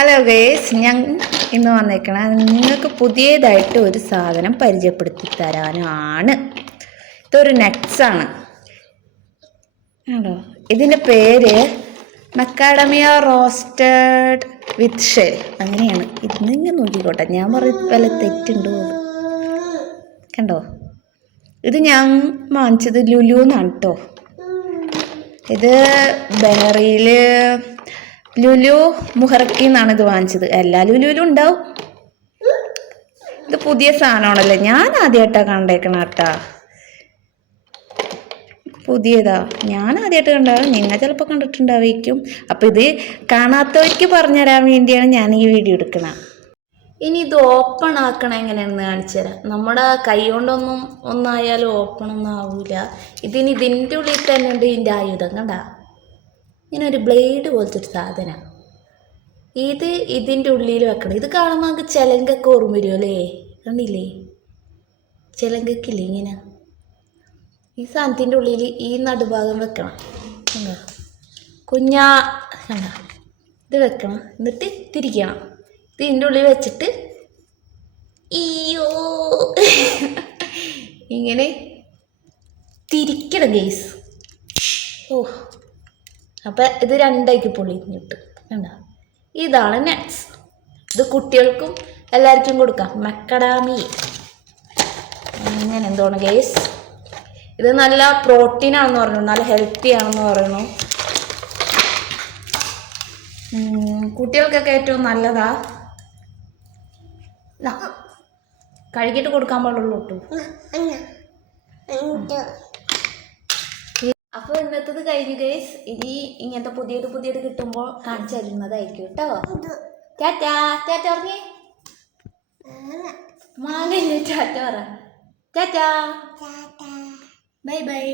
Hello guys, ഞാൻ ഇന്ന് വന്നേക്കണം നിങ്ങൾക്ക് പുതിയതായിട്ട് ഒരു സാധനം പരിചയപ്പെടുത്തി തരാനാണ്. ഇതൊരു നട്ട്സാണ് ആണോ. ഇതിൻ്റെ പേര് മക്കാഡമിയ റോസ്റ്റഡ് വിത്ത് ഷെൽ അങ്ങനെയാണ്. ഇത് നിങ്ങൾ നോക്കിക്കോട്ടെ, ഞാൻ വല്ല തെറ്റുണ്ടോ കണ്ടോ. ഇത് ഞാൻ വാങ്ങിച്ചത് ലുലുന്നാണ് കേട്ടോ. ഇത് ബഹറിയിൽ ലുലു മുഹറക്കി എന്നാണ് ഇത് വാങ്ങിച്ചത്. എല്ലാ ലുലുവിലും ഉണ്ടാവും. ഇത് പുതിയ സാധനമാണല്ലോ, ഞാൻ ആദ്യമായിട്ടാണ് കണ്ടേക്കണ കേട്ടാ. പുതിയതാ, ഞാൻ ആദ്യമായിട്ട് കണ്ടാവും. നിങ്ങൾ ചിലപ്പോൾ കണ്ടിട്ടുണ്ടായിരിക്കും. അപ്പം ഇത് കാണാത്തവർക്ക് പറഞ്ഞുതരാൻ വേണ്ടിയാണ് ഞാൻ ഈ വീഡിയോ എടുക്കണം. ഇനി ഇത് ഓപ്പൺ ആക്കണം എങ്ങനെയാണെന്ന് കാണിച്ചു തരാം. നമ്മുടെ കൈ കൊണ്ടൊന്നും ഒന്നായാലും ഓപ്പൺ ഒന്നും ആവില്ല. ഇതിൻ്റെ ഉള്ളിൽ തന്നെ ഉണ്ട് ഇതിൻ്റെ ആയുധം. കണ്ട, ഇങ്ങനെ ഒരു ബ്ലേഡ് പോലത്തെ ഒരു സാധനം. ഇത് ഇതിൻ്റെ ഉള്ളിൽ വെക്കണം. ഇത് കാണുമ്പോൾ നമുക്ക് ചിലങ്കൊക്കെ ഓർമ്മ വരുമോ അല്ലേ? കണ്ടില്ലേ, ചിലങ്കക്കില്ലേ ഇങ്ങനെ. ഈ സാധനത്തിൻ്റെ ഉള്ളിൽ ഈ നടുഭാഗം വെക്കണം. കണ്ടോ കുഞ്ഞാ, കണ്ട ഇത് വെക്കണം. എന്നിട്ട് തിരിക്കണം. ഇത് ഇതിൻ്റെ ഉള്ളിൽ വെച്ചിട്ട് ഇങ്ങനെ തിരിക്കണം ഗെയ്സ്. അപ്പം ഇത് രണ്ടായിക്ക് പൊള്ളിഞ്ഞിട്ട് കണ്ട. ഇതാണ് നട്ട്സ്. ഇത് കുട്ടികൾക്കും എല്ലാവർക്കും കൊടുക്കാം. മക്കഡാമി അങ്ങനെ എന്തോണ് ഗെയ്സ്. ഇത് നല്ല പ്രോട്ടീനാണെന്ന് പറഞ്ഞു, നല്ല ഹെൽത്തി ആണെന്ന് പറയുന്നു. കുട്ടികൾക്കൊക്കെ ഏറ്റവും നല്ലതാ. കഴുകിയിട്ട് കൊടുക്കാൻ പാടുള്ളൂ കേട്ടോ. അപ്പോൾ ഇന്നത്തത് കഴിഞ്ഞു ഗൈസ്. ഇനി ഇങ്ങനത്തെ പുതിയത് കിട്ടുമ്പോൾ കാണിച്ചു തരുന്നതായിരിക്കും കേട്ടോ. ടാറ്റാ ടാറ്റ പറഞ്ഞേ. മാലല്ലേ ടാറ്റ പറ. Tata bye bye.